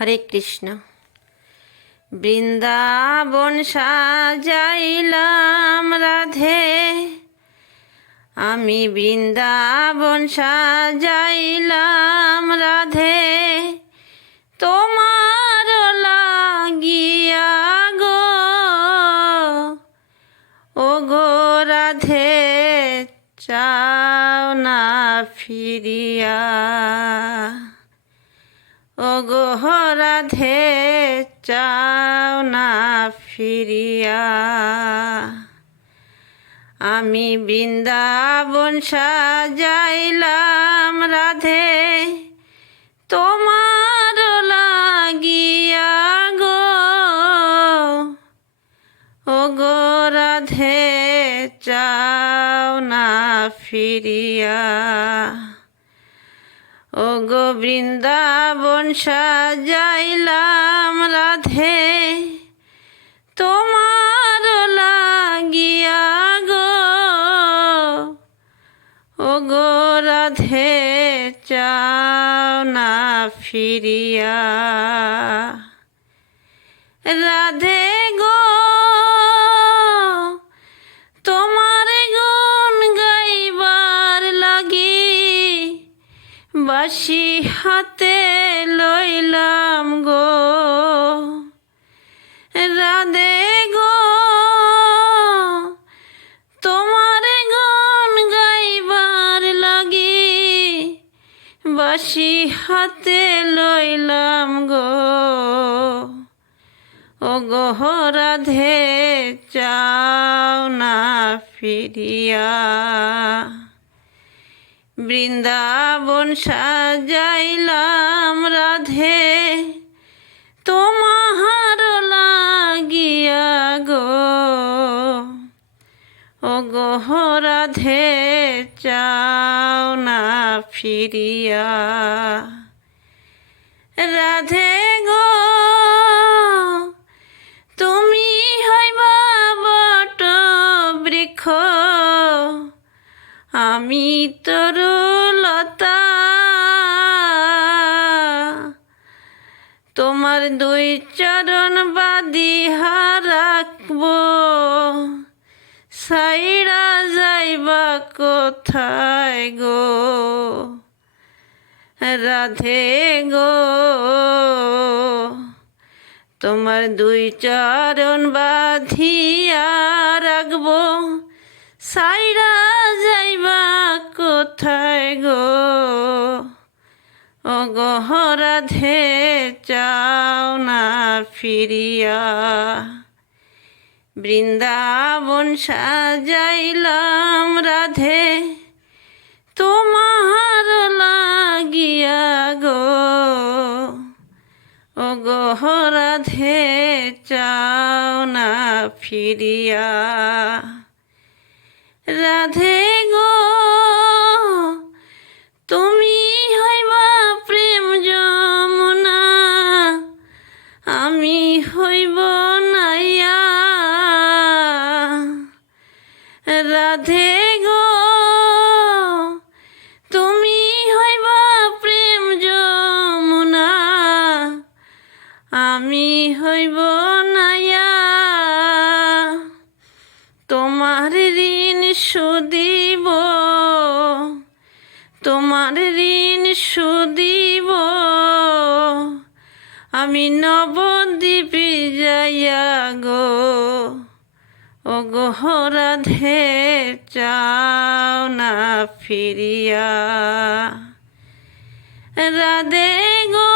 হরে কৃষ্ণ। বৃন্দাবন সাজাইলাম রাধে। আমি বৃন্দাবন সাজাইলাম রাধে। তোমার লাগিয়া গো। ও গো রাধে, চাও না ফিরিয়া। ও গো রাধে চাও না ফিরিয়া। আমি বৃন্দাবন সাজাইলাম রাধে, তোমার লাগিয়া গো। ও গো রাধে, চাও না ফিরিয়া। ও গো বৃন্দাবন সাজাইলাম রাধে। তোমার লাগিয়া গো। ও গো রাধে, চাও না ফিরিয়া। রাধে বাসি হাতে লইলাম গো। রাধে গো, তোমার গুণ গাইবার লাগি। বাসি হাতে লইলাম গো। ও গো রাধে, চাও না ফিরিয়া। বৃন্দাবন সাজাইলাম রাধে তোমার লাগিয়া গো। ও গো রাধে চাও না ফিরিয়া। রাধে গো তোমার দুই চরণ বাদিহা রাখব সাইরা যাইবা কোথায় গো? রাধে গো। তোমার দুই চরণ বাঁধিয়া রাখব সাইরা যাইবা কোথায় গো? ও গো রাধে, চাও না ফিরিয়া। বৃন্দাবন সাজাইলাম রাধে, তোমার লাগিয়া গো। ও গো রাধে, চাও না ফিরিয়া। রাধে হইব নাইয়া। রাধে গো, তুমি হইবা প্রেম যমুনা। আমি হইব নাইয়া। তোমার ঋণ সুদিব। তোমার ঋণ সুদিব। আমি নবদ্বীপে যাইয়া গো ও গো রাধে চাও না ফিরিয়া। রাধে গো,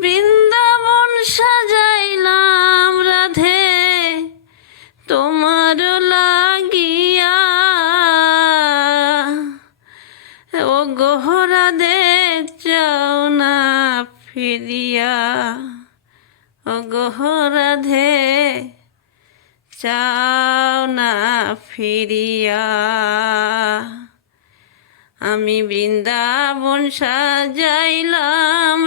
বৃন্দাবন সাজাইলাম রাধে, তোমার লাগিয়া। ও গোহরা চাও না ফিরিয়া। ও গোহরাধে চাও না ফিরিয়া। আমি বৃন্দাবন সাজাইলাম